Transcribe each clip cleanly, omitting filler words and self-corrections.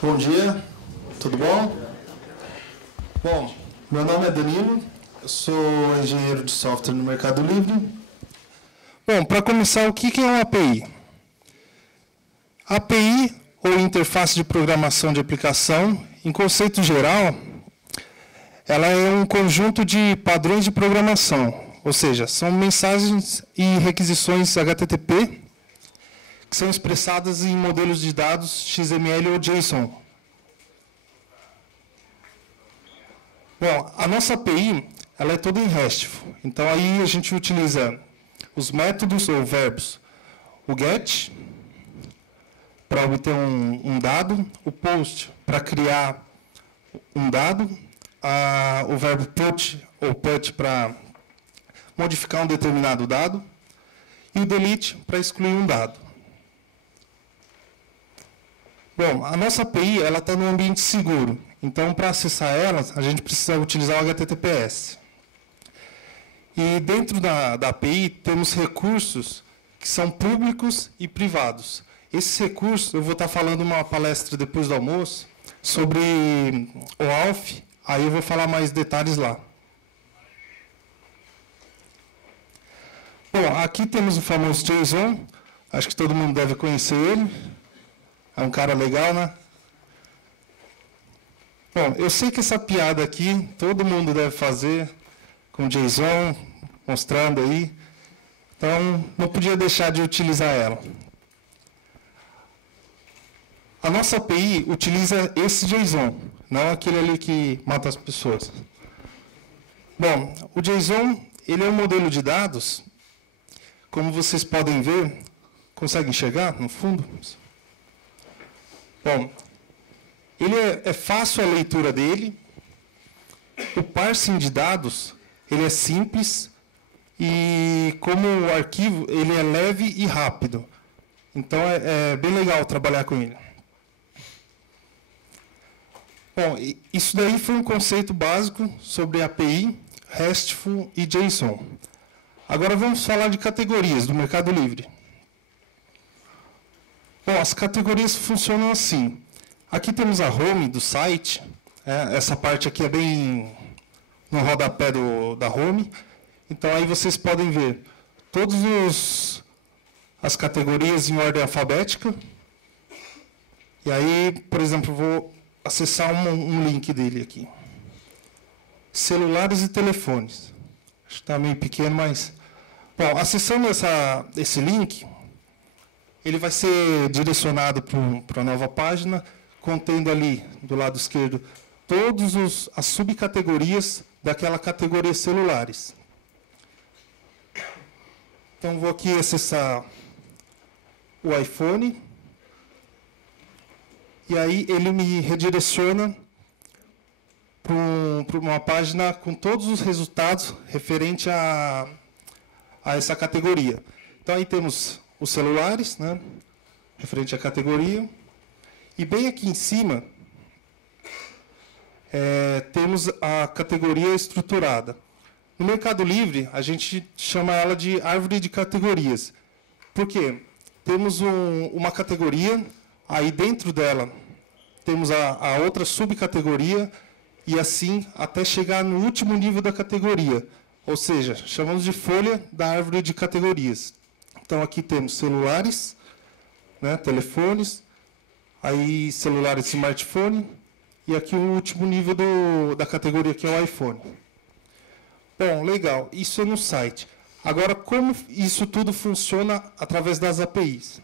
Bom dia, tudo bom? Bom, meu nome é Danilo, eu sou engenheiro de software no Mercado Livre. Bom, para começar, o que é uma API? API, ou Interface de Programação de Aplicação, em conceito geral, ela é um conjunto de padrões de programação, ou seja, são mensagens e requisições HTTP que são expressadas em modelos de dados XML ou JSON. Bom, a nossa API ela é toda em RESTful. Então, aí a gente utiliza os métodos ou verbos. O GET, para obter um dado. O POST, para criar um dado. O verbo PUT, ou PUT, para modificar um determinado dado. E o DELETE, para excluir um dado. Bom, a nossa API está num ambiente seguro. Então, para acessar ela, a gente precisa utilizar o HTTPS. E dentro da API, temos recursos que são públicos e privados. Esses recursos, eu vou estar falando uma palestra depois do almoço sobre o ALF, aí eu vou falar mais detalhes lá. Bom, aqui temos o famoso JSON, acho que todo mundo deve conhecer ele. É um cara legal, né? Bom, eu sei que essa piada aqui, todo mundo deve fazer, com JSON, mostrando aí. Então, não podia deixar de utilizar ela. A nossa API utiliza esse JSON, não aquele ali que mata as pessoas. Bom, o JSON, ele é um modelo de dados, como vocês podem ver, conseguem enxergar no fundo? Bom, ele é fácil a leitura dele, o parsing de dados ele é simples e, como o arquivo, ele é leve e rápido. Então, é bem legal trabalhar com ele. Bom, isso daí foi um conceito básico sobre API, RESTful e JSON. Agora vamos falar de categorias do Mercado Livre. Bom, as categorias funcionam assim. Aqui temos a home do site. Essa parte aqui é bem no rodapé da home. Então, aí vocês podem ver todas as categorias em ordem alfabética. E aí, por exemplo, vou acessar um link dele aqui. Celulares e telefones. Acho que está meio pequeno, mas... Bom, acessando esse link... ele vai ser direcionado para a nova página, contendo ali, do lado esquerdo, todas as subcategorias daquela categoria celulares. Então, vou aqui acessar o iPhone, e aí ele me redireciona para uma página com todos os resultados referente a essa categoria. Então, aí temos os celulares, né, referente à categoria. E bem aqui em cima, temos a categoria estruturada. No Mercado Livre, a gente chama ela de árvore de categorias. Por quê? Temos uma categoria, aí dentro dela temos a outra subcategoria, e assim até chegar no último nível da categoria. Ou seja, chamamos de folha da árvore de categorias. Então, aqui temos celulares, né, telefones, aí celulares e smartphone, e aqui o último nível da categoria, que é o iPhone. Bom, legal, isso é no site. Agora, como isso tudo funciona através das APIs?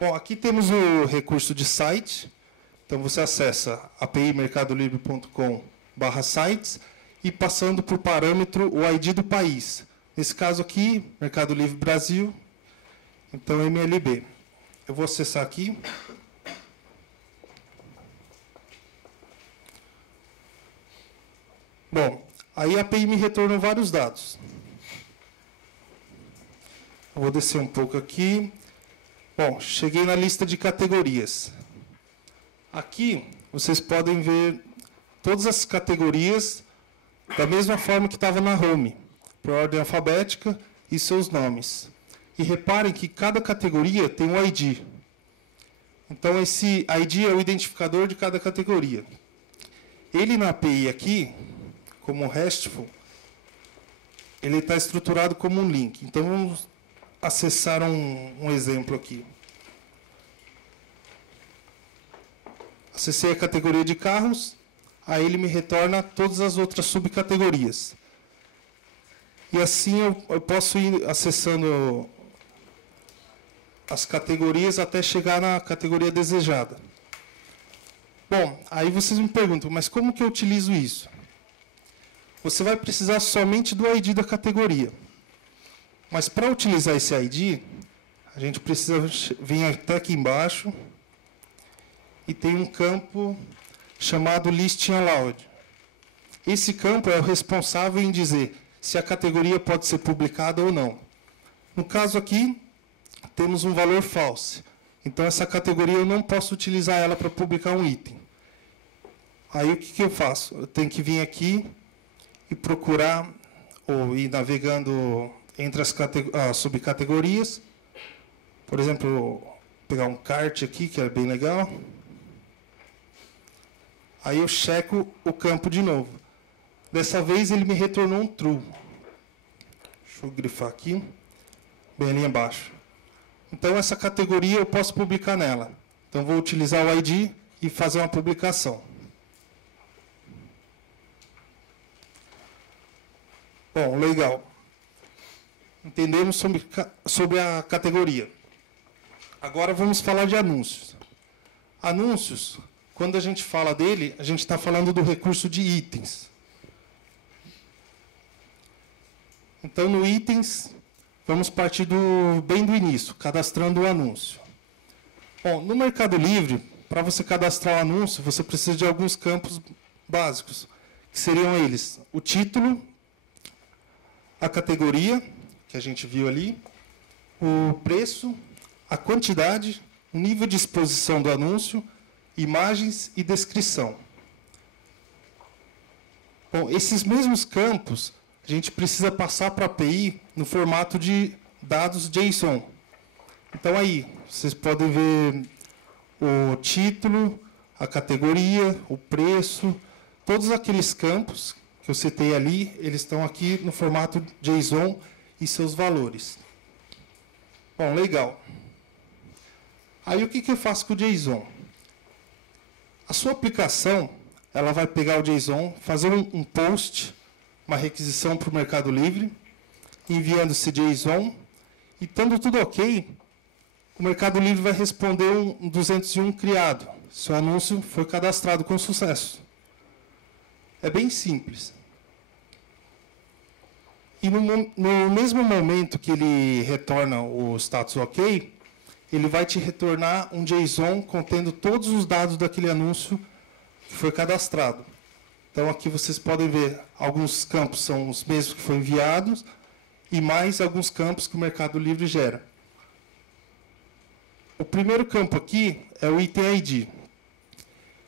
Bom, aqui temos o recurso de site. Então, você acessa api-mercadolivre.com/sites e passando por parâmetro o ID do país. Nesse caso aqui, Mercado Livre Brasil, então MLB. Eu vou acessar aqui. Bom, aí a API me retornou vários dados. Eu vou descer um pouco aqui. Bom, cheguei na lista de categorias. Aqui, vocês podem ver todas as categorias da mesma forma que estava na home, por ordem alfabética e seus nomes. E reparem que cada categoria tem um ID. Então, esse ID é o identificador de cada categoria. Ele na API aqui, como RESTful, ele está estruturado como um link. Então, vamos acessar um exemplo aqui. Acessei a categoria de carros, aí ele me retorna todas as outras subcategorias. E assim eu posso ir acessando as categorias até chegar na categoria desejada. Bom, aí vocês me perguntam, mas como que eu utilizo isso? Você vai precisar somente do ID da categoria. Mas para utilizar esse ID, a gente precisa vir até aqui embaixo e tem um campo chamado Listing Allowed. Esse campo é o responsável em dizer se a categoria pode ser publicada ou não. No caso aqui, temos um valor false. Então, essa categoria eu não posso utilizar ela para publicar um item. Aí, o que eu faço? Eu tenho que vir aqui e procurar, ou ir navegando entre as subcategorias. Por exemplo, pegar um kart aqui, que é bem legal. Aí eu checo o campo de novo. Dessa vez ele me retornou um true. Deixa eu grifar aqui. Bem ali embaixo. Então essa categoria eu posso publicar nela. Então vou utilizar o ID e fazer uma publicação. Bom, legal. Entendemos sobre a categoria. Agora vamos falar de anúncios. Anúncios, quando a gente fala dele, a gente está falando do recurso de itens. Então, no itens, vamos partir bem do início, cadastrando o anúncio. Bom, no Mercado Livre, para você cadastrar o anúncio, você precisa de alguns campos básicos, que seriam eles: o título, a categoria, que a gente viu ali, o preço, a quantidade, o nível de exposição do anúncio, imagens e descrição. Bom, esses mesmos campos, a gente precisa passar para a API no formato de dados JSON. Então, aí, vocês podem ver o título, a categoria, o preço, todos aqueles campos que eu citei ali, eles estão aqui no formato JSON e seus valores. Bom, legal. Aí, o que eu faço com o JSON? A sua aplicação, ela vai pegar o JSON, fazer um post, uma requisição para o Mercado Livre, enviando esse JSON, e estando tudo ok, o Mercado Livre vai responder um 201 criado. Seu anúncio foi cadastrado com sucesso. É bem simples. E no mesmo momento que ele retorna o status ok, ele vai te retornar um JSON contendo todos os dados daquele anúncio que foi cadastrado. Então, aqui vocês podem ver, alguns campos são os mesmos que foram enviados e mais alguns campos que o Mercado Livre gera. O primeiro campo aqui é o item ID.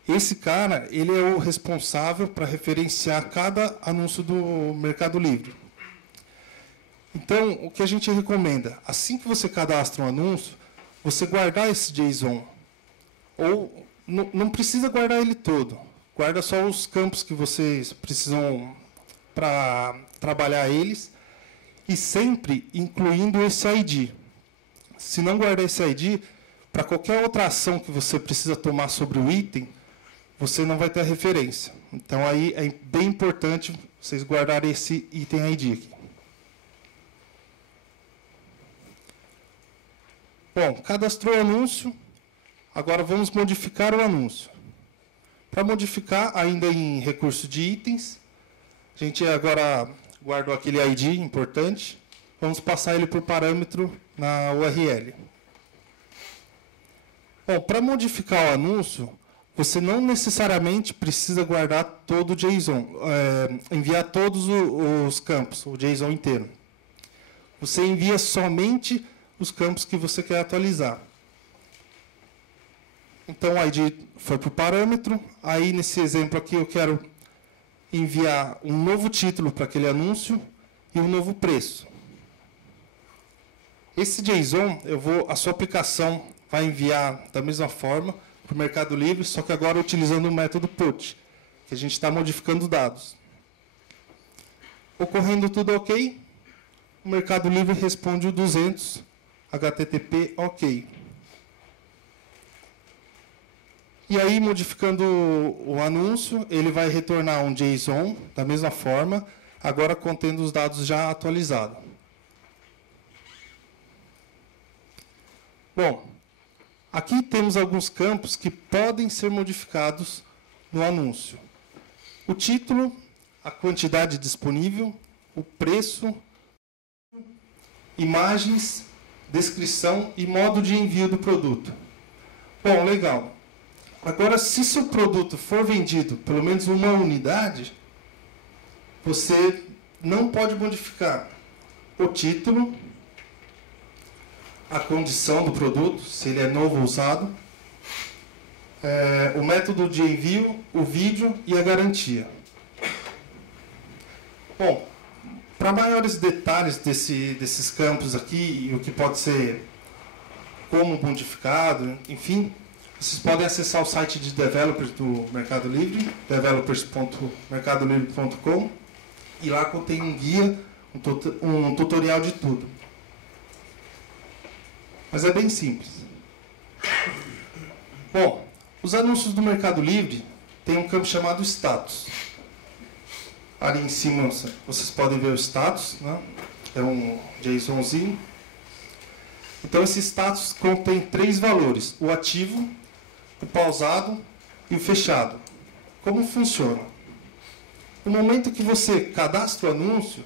Esse cara, ele é o responsável para referenciar cada anúncio do Mercado Livre. Então, o que a gente recomenda? Assim que você cadastra um anúncio, você guardar esse JSON. Ou não precisa guardar ele todo. Guarda só os campos que vocês precisam para trabalhar eles. E sempre incluindo esse ID. Se não guardar esse ID, para qualquer outra ação que você precisa tomar sobre o item, você não vai ter referência. Então, aí é bem importante vocês guardarem esse item ID aqui. Bom, cadastrou o anúncio, agora vamos modificar o anúncio. Para modificar, ainda em recurso de itens, a gente agora guardou aquele ID importante, vamos passar ele por parâmetro na URL. Bom, para modificar o anúncio, você não necessariamente precisa guardar todo o JSON, enviar todos os campos, o JSON inteiro. Você envia somente os campos que você quer atualizar. Então, o ID foi para o parâmetro. Aí, nesse exemplo aqui, eu quero enviar um novo título para aquele anúncio e um novo preço. Esse JSON, a sua aplicação vai enviar da mesma forma para o Mercado Livre, só que agora utilizando o método PUT, que a gente está modificando dados. Ocorrendo tudo ok, o Mercado Livre responde o 200, HTTP ok. E aí, modificando o anúncio, ele vai retornar um JSON, da mesma forma, agora contendo os dados já atualizados. Bom, aqui temos alguns campos que podem ser modificados no anúncio. O título, a quantidade disponível, o preço, imagens, descrição e modo de envio do produto. Bom, legal. Agora, se seu produto for vendido pelo menos uma unidade, você não pode modificar o título, a condição do produto, se ele é novo ou usado, o método de envio, o vídeo e a garantia. Bom, para maiores detalhes desses campos aqui, e o que pode ser como modificado, enfim, vocês podem acessar o site de developers do Mercado Livre, developers.mercadolivre.com, e lá contém um guia, um tutorial de tudo. Mas é bem simples. Bom, os anúncios do Mercado Livre têm um campo chamado status. Ali em cima vocês podem ver o status, né? É um JSONzinho. Então esse status contém 3 valores: o ativo, o pausado e o fechado. Como funciona? No momento que você cadastra o anúncio,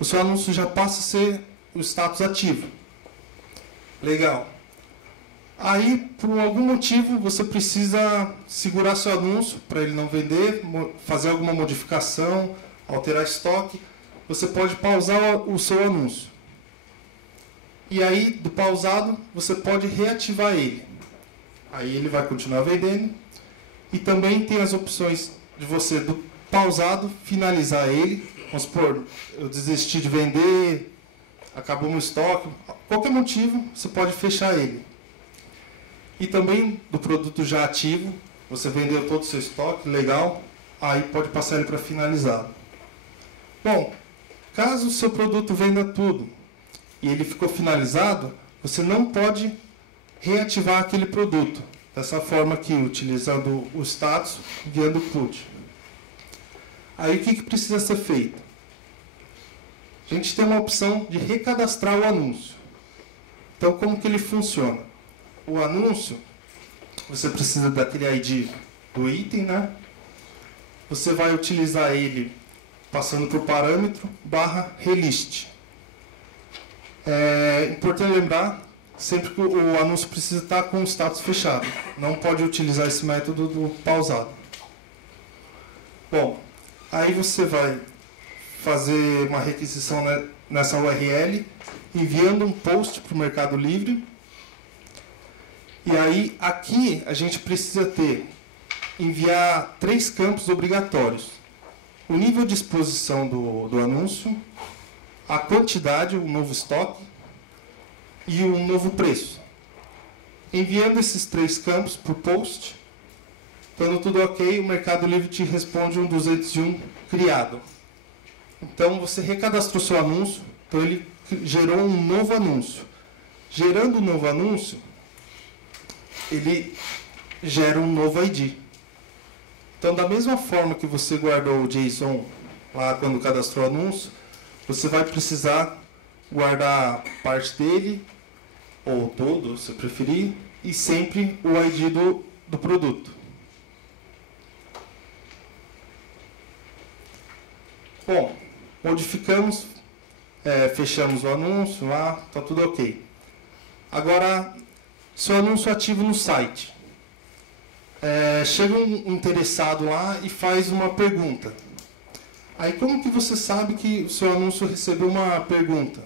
o seu anúncio já passa a ser o status ativo. Legal. Aí, por algum motivo, você precisa segurar seu anúncio para ele não vender, fazer alguma modificação, alterar estoque. Você pode pausar o seu anúncio. E aí, do pausado, você pode reativar ele. Aí ele vai continuar vendendo. E também tem as opções de você, do pausado, finalizar ele. Vamos supor, eu desisti de vender, acabou meu estoque. Qualquer motivo, você pode fechar ele. E também do produto já ativo, você vendeu todo o seu estoque, legal. Aí pode passar ele para finalizado. Bom, caso o seu produto venda tudo e ele ficou finalizado, você não pode reativar aquele produto. Dessa forma aqui, utilizando o status, enviando o PUT. Aí o que precisa ser feito? A gente tem uma opção de recadastrar o anúncio. Então, como que ele funciona? O anúncio, você precisa daquele ID do item, né? Você vai utilizar ele passando por parâmetro /relist. É importante lembrar sempre que o anúncio precisa estar com o status fechado. Não pode utilizar esse método do pausado. Bom, aí você vai fazer uma requisição nessa URL, enviando um post para o Mercado Livre. E aí, aqui, a gente precisa enviar 3 campos obrigatórios. O nível de exposição do anúncio, a quantidade, o novo estoque, e um novo preço. Enviando esses 3 campos por post, estando tudo ok, o Mercado Livre te responde um 201 criado. Então, você recadastrou seu anúncio, então ele gerou um novo anúncio. Gerando um novo anúncio, ele gera um novo ID. Então, da mesma forma que você guardou o JSON lá quando cadastrou o anúncio, você vai precisar guardar parte dele, ou todo, se preferir, e sempre o ID do produto. Bom, modificamos, fechamos o anúncio lá, está tudo ok. Agora, seu anúncio ativo no site. Chega um interessado lá e faz uma pergunta. Aí como que você sabe que o seu anúncio recebeu uma pergunta?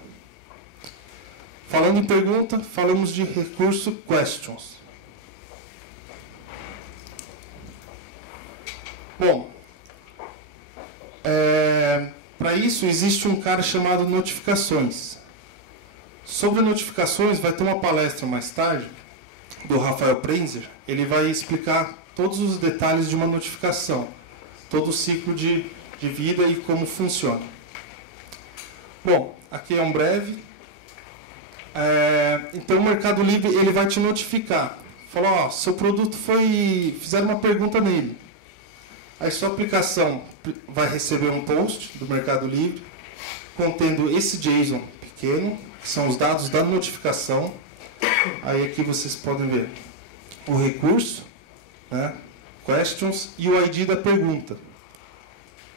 Falando em pergunta, falamos de recurso questions. Bom, para isso existe um cara chamado notificações. Sobre notificações vai ter uma palestra mais tarde, do Rafael Prenzer, ele vai explicar todos os detalhes de uma notificação, todo o ciclo de vida e como funciona. Bom, aqui é um breve. Então o Mercado Livre ele vai te notificar. Fala, ó, seu produto fizeram uma pergunta nele. Aí sua aplicação vai receber um post do Mercado Livre contendo esse JSON pequeno, que são os dados da notificação. Aí aqui vocês podem ver o recurso, né, questions e o ID da pergunta.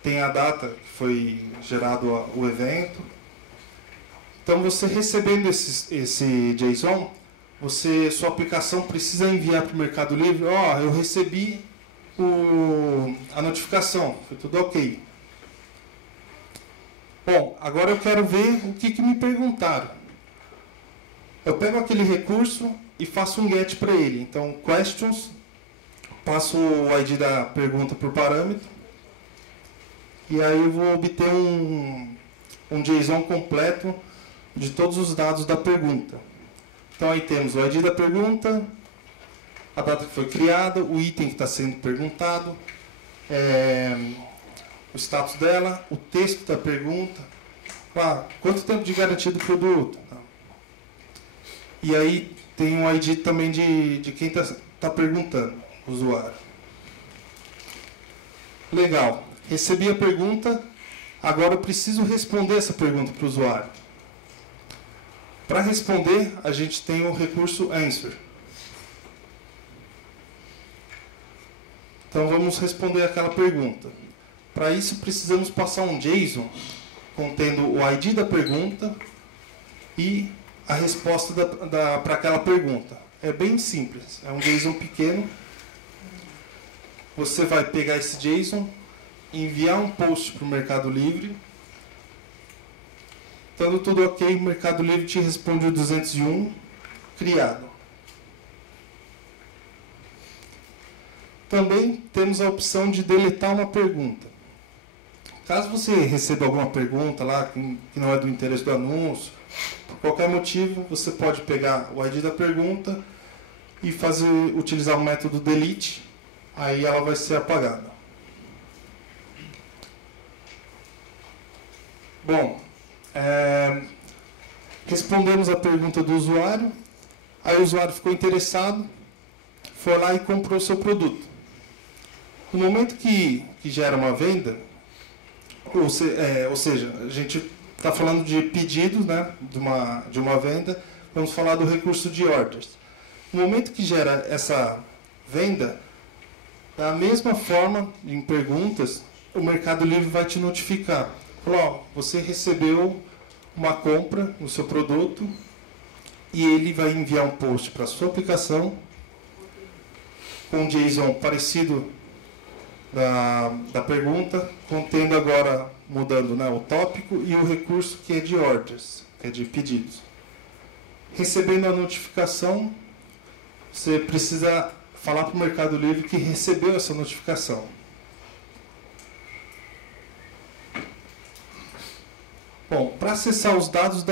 Tem a data que foi gerado o evento. Então você recebendo esse JSON, sua aplicação precisa enviar para o Mercado Livre, ó, eu recebi a notificação, foi tudo ok. Bom, agora eu quero ver o que me perguntaram. Eu pego aquele recurso e faço um get para ele. Então, questions, passo o ID da pergunta por parâmetro, e aí eu vou obter um JSON completo de todos os dados da pergunta. Então aí temos o ID da pergunta, a data que foi criada, o item que está sendo perguntado, o status dela, o texto da pergunta, quanto tempo de garantia do produto. E aí tem um ID também de quem está perguntando, o usuário. Legal, recebi a pergunta, agora eu preciso responder essa pergunta para o usuário. Para responder, a gente tem o recurso answer. Então vamos responder aquela pergunta. Para isso precisamos passar um JSON contendo o ID da pergunta e a resposta para aquela pergunta. É bem simples, é um JSON pequeno. Você vai pegar esse JSON, enviar um post para o Mercado Livre. Estando tudo ok, o Mercado Livre te responde o 201, criado. Também temos a opção de deletar uma pergunta. Caso você receba alguma pergunta lá que não é do interesse do anúncio, por qualquer motivo, você pode pegar o ID da pergunta e utilizar o método delete, aí ela vai ser apagada. Bom, respondemos a pergunta do usuário, aí o usuário ficou interessado, foi lá e comprou o seu produto. No momento que gera uma venda, ou seja, a gente está falando de pedidos, né, de uma venda, vamos falar do recurso de orders. No momento que gera essa venda, da mesma forma, em perguntas, o Mercado Livre vai te notificar. Falou, você recebeu uma compra no seu produto e ele vai enviar um post para a sua aplicação com um JSON parecido da pergunta, contendo agora, mudando, né, o tópico e o recurso que é de orders, que é de pedidos. Recebendo a notificação, você precisa falar para o Mercado Livre que recebeu essa notificação. Bom, para acessar os dados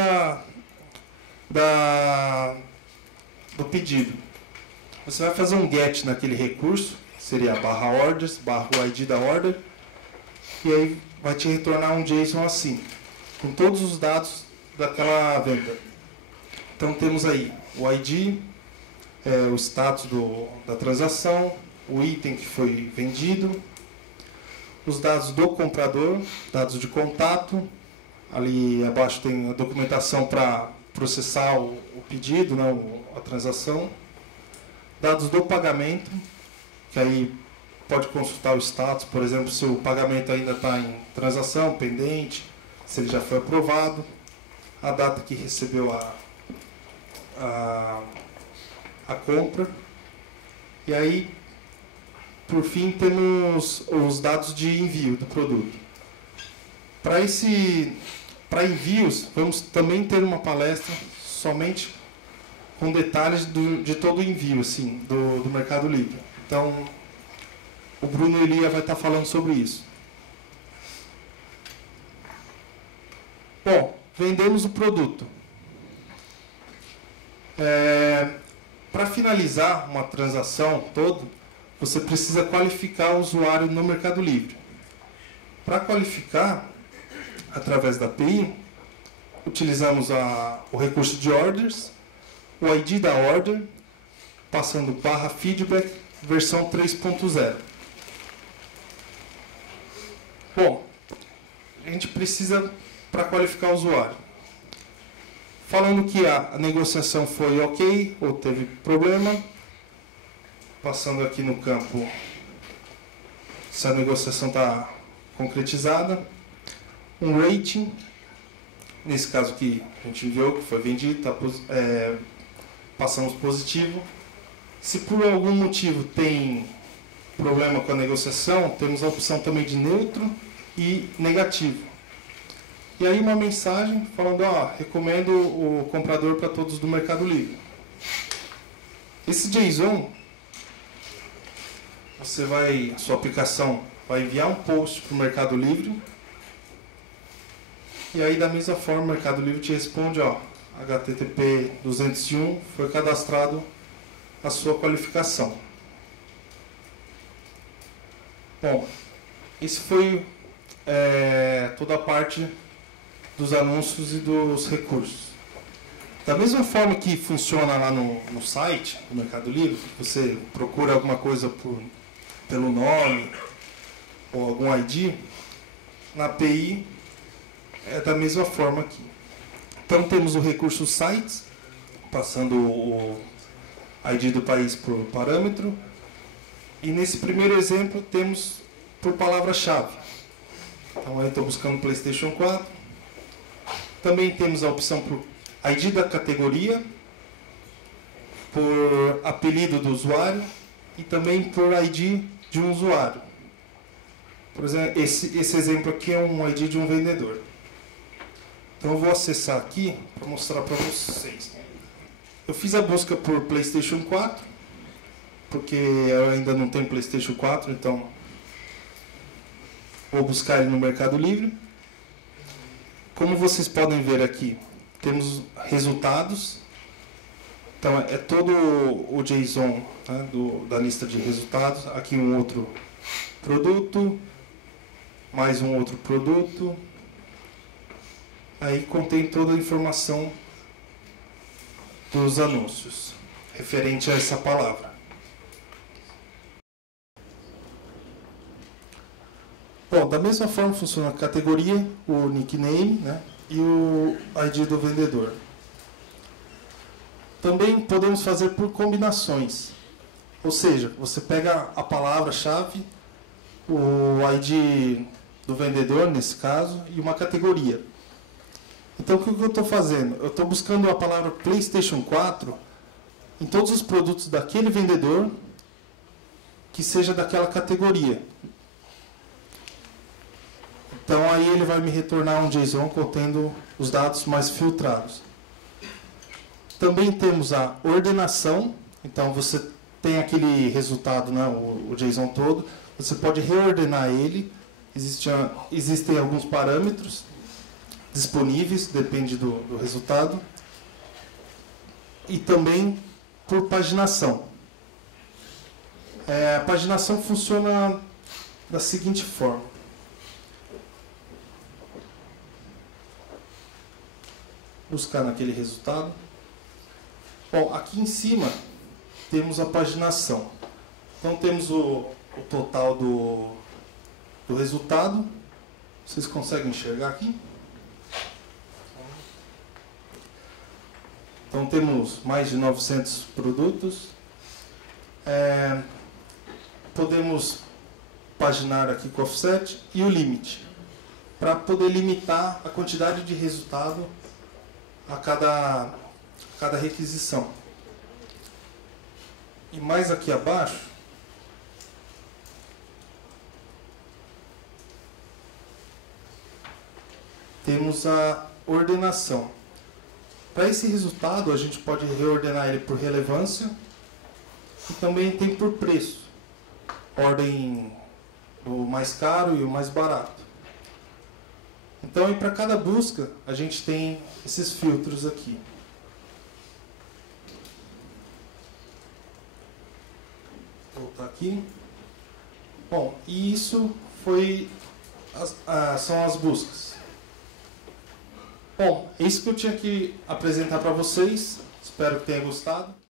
do pedido, você vai fazer um get naquele recurso, seria /orders, o ID da order, e aí vai te retornar um JSON assim, com todos os dados daquela venda. Então temos aí o ID, o status da transação, o item que foi vendido, os dados do comprador, dados de contato, ali abaixo tem a documentação para processar o pedido, né, a transação, dados do pagamento, que aí pode consultar o status, por exemplo, se o pagamento ainda está em transação, pendente, se ele já foi aprovado, a data que recebeu a compra, e aí, por fim, temos os dados de envio do produto. Para envios, vamos também ter uma palestra somente com detalhes de todo o envio assim, do Mercado Livre. Então, o Bruno Elia vai estar falando sobre isso. Bom, vendemos o produto. Para finalizar uma transação toda, você precisa qualificar o usuário no Mercado Livre. Para qualificar, através da API, utilizamos o recurso de orders, o ID da order, passando /feedback versão 3.0. Bom, a gente precisa para qualificar o usuário. Falando que a negociação foi ok ou teve problema, passando aqui no campo se a negociação está concretizada, um rating, nesse caso que a gente viu que foi vendido, passamos positivo. Se por algum motivo tem problema com a negociação, temos a opção também de neutro e negativo. E aí uma mensagem falando, recomendo o comprador para todos do Mercado Livre. Esse JSON, a sua aplicação vai enviar um post para o Mercado Livre, e aí da mesma forma o Mercado Livre te responde, HTTP 201 foi cadastrado a sua qualificação. Bom, isso foi toda a parte dos anúncios e dos recursos. Da mesma forma que funciona lá no site do Mercado Livre, você procura alguma coisa pelo nome ou algum ID, na API é da mesma forma aqui. Então temos o recurso sites, passando o ID do país por parâmetro, e nesse primeiro exemplo temos por palavra-chave. Então eu estou buscando PlayStation 4. Também temos a opção por ID da categoria, por apelido do usuário e também por ID de um usuário. Por exemplo, esse exemplo aqui é um ID de um vendedor. Então eu vou acessar aqui para mostrar para vocês. Eu fiz a busca por PlayStation 4, porque eu ainda não tenho PlayStation 4, então vou buscar ele no Mercado Livre. Como vocês podem ver aqui, temos resultados. Então é todo o JSON, né, da lista de resultados. Aqui um outro produto, mais um outro produto. Aí contém toda a informação dos anúncios referente a essa palavra. Bom, da mesma forma funciona a categoria, o nickname, né, e o ID do vendedor. Também podemos fazer por combinações. Ou seja, você pega a palavra-chave, o ID do vendedor, nesse caso, e uma categoria. Então, o que eu estou fazendo? Eu estou buscando a palavra PlayStation 4 em todos os produtos daquele vendedor que seja daquela categoria. Então, aí ele vai me retornar um JSON contendo os dados mais filtrados. Também temos a ordenação. Então, você tem aquele resultado, né, o JSON todo. Você pode reordenar ele. Existem alguns parâmetros disponíveis, depende do resultado. E também por paginação. A paginação funciona da seguinte forma. Buscar naquele resultado. Bom, aqui em cima temos a paginação. Então temos o total do resultado. Vocês conseguem enxergar aqui? Então temos mais de 900 produtos. Podemos paginar aqui com o offset e o limite, para poder limitar a quantidade de resultado a cada requisição. E mais aqui abaixo, temos a ordenação. Para esse resultado, a gente pode reordenar ele por relevância e também tem por preço. Ordem do mais caro e o mais barato. Então, para cada busca, a gente tem esses filtros aqui. voltar aqui. Bom, e isso são as buscas. Bom, é isso que eu tinha que apresentar para vocês. Espero que tenham gostado.